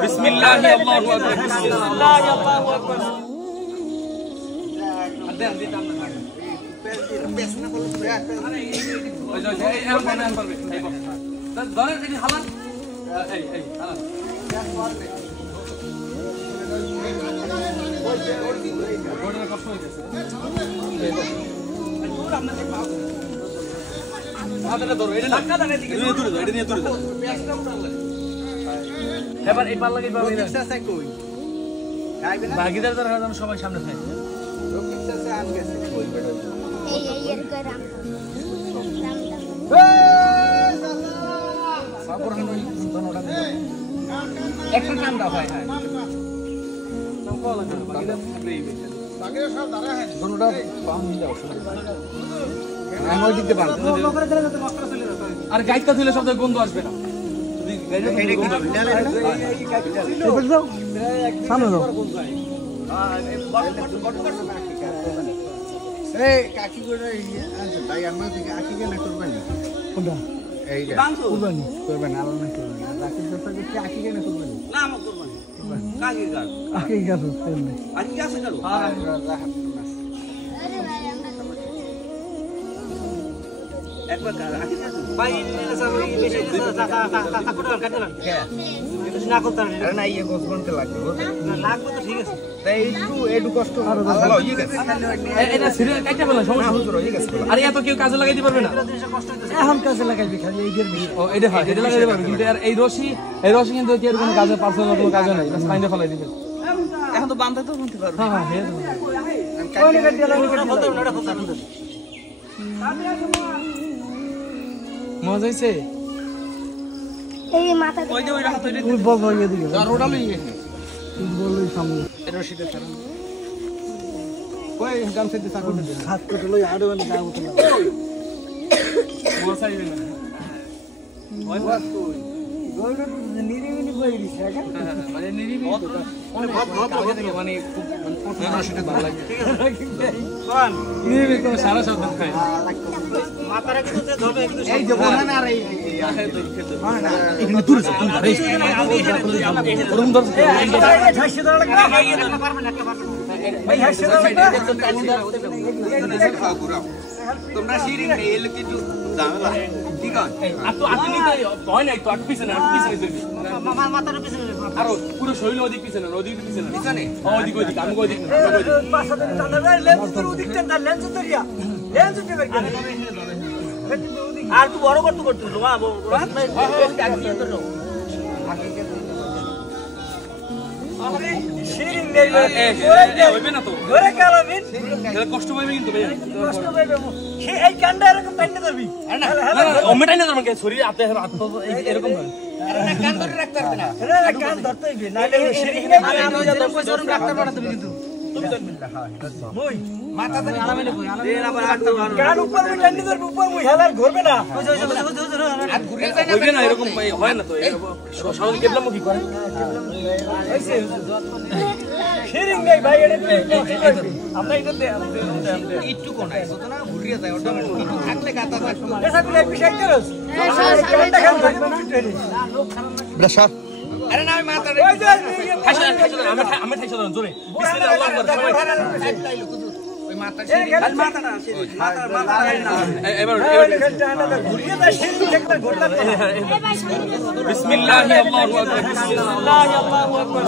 বিসমিল্লাহি আল্লাহু আকবার বিসমিল্লাহি আল্লাহু আকবার দেন দিতাম না পেছনে বলতে ওই যে এই এমন পারবে এই বল ধরে এই হালাল এই হালাল গোড়ে কষ্ট হইছে আপনাদের পাও আদালে ধরো এটা ধাক্কা দাও এদিকে দূরে দাও এটা নিয়ে দূরে দাও পেছনে উঠালে এবার এই পাল লাগি পাবে না চেষ্টা কই আইবে না ভাগিদার যারা যেন সবাই সামনে থাকে লোক চেষ্টা আন গেছে কই বেটা এই এর কই রাম সাবর হই দনোটা দিও একটা কাম দাও হয় হ্যাঁ তো কল লাগবে ভাগিদার প্লেইবে ভাগিদার সব দাঁড়া হয় দনোটা পাম নিয়ে যাও আমি ওই দিতে পারবো লো করে দিলে তো নষ্ট চলে যাবে আর গাইডটা দিলে সব গন্ধ আসবে না যদি গাইডটা দিলে গন্ধ আসবে এই গাইডটা দাও সামনে দাও এই কাকি করে আচ্ছা তাই আমরা থেকে আকি কেন করবেন কোনটা এইটা করবেন করবেন আলো না করবেন রাখি কথা কি আকি কেন করবেন না আমি করবেন কাকি গাছ আকি গাছ করবেন আকি গাছ করো হ্যাঁ আমরা রাখব না আরে ভাই আমরা একবার আকি গাছ ভাই সব বেশি টাকা করে কাটে না হ্যাঁ এটা না করতে আরে না এই গোছ বনতে লাগবে না লাগবে তো ঠিক আছে তাই একটু কষ্ট আর ভালো হয়ে গেছে এটা সিরিয়াল কাটতে বলা সমস্যা হয়ে গেছে আরে এত কেউ কাজে লাগাইতে পারবে না এখন কাজে লাগাইবি খালি এই এর ও এটা হয় এটা লাগাইতে পারবে কিন্তু আর এই রশি কিন্তু এর কোনো কাজে পার্সোনাল কোনো কাজে নাই বাস ফাইন্ডে ফলাই দিবে এখন তো বাঁধতে তো বলতে পারবে হ্যাঁ হ্যাঁ কোন কাটতে লাগবে না ফটো মজা হইছে এই মাথা ওই যে ওই হাত ধরে তুই বল বল এদিকে আর ওটা লই এখানে তুই বল ওই সামনে রশিদে ছাড়া কই গাম সেতে চাকু দে হাত কেটে লই আড়ে মানে গাও উঠে না মশাই না ওই বাস কই গোলটা তো নিরিবিনি কই দিছে হ্যাঁ মানে নিরিবিনি অনেক ভাত লাগে দেখে মানে খুব রশিদে ভালো লাগে ঠিক আছে কোন নিরিবিনি কোন সারা শব্দ খায় মাথারে কিন্তু ধরবে কিন্তু এই যে বনা না রে মানে না এখানে দূরে যাও রুম ধর হাসি দাও লাগবে একটা পারবে না একটা পারবে ভাই হাসি দাও লাগবে তোমরা সিঁড়ি এল কিছু ঝামেলা ঠিক আছে আর তো আটকে নিতে ভয় নাই তো পিছনে দিবি মাথার পিছনে আর পুরো শরীর ওদিক পিছনে পিছনে ওদিক আমি ওদিক না পাশে টানা ভাই লেন্স তোর ওদিক টান লেন্স তোরিয়া লেন্স দিবে আর তুই বড় করতে মা রাত নাই আগে করো আরে শিরিং নেই হইবে না তো ঘরে কালামিন তাহলে কষ্ট পাইবে কিন্তু ভাই কষ্ট পাইবে সে এই কান্ডা এরকম টাইনে ধরবি না ওমে টাইনে ধরবে কে শরীর হাতে এরকম হয় আরে না কান ধরে রাখতে পারবে না আরে কান ধরতে হইবে নালে শিরিং নেই আমি যত পয়সা ডাক্তার বানাতে কিন্তু তুমি তো বিল্লাহ মই মাথা ধরে আরামে কই এর আবার হাতটা মারো কান উপর মে টাইনে ধরবে উপর মই হেলার ঘুরবে না আর ঘুরে যায় না হইবে না এরকম হয় না তো সহজ কেবলা মুখি করে এইসে শিরিং নেই ভাই এটা আমরা এটা একটু কোন আছে তো না ঘুরিয়ে যায় অটোমেটিক একটু থাকলে কাটা থাকতো এসা গুলো বিষয় করছ ব্লাশা আরে না আমি মাথা রে আমি ঠাইছো জোরে বিসমিল্লাহ আল্লাহু আকবার সবাই ওই মাথা না মাথা না এবার ঘুরিয়ে যায় শিরিং একটা ঘোরলা বিসমিল্লাহি আল্লাহু আকবার বিসমিল্লাহি আল্লাহু আকবার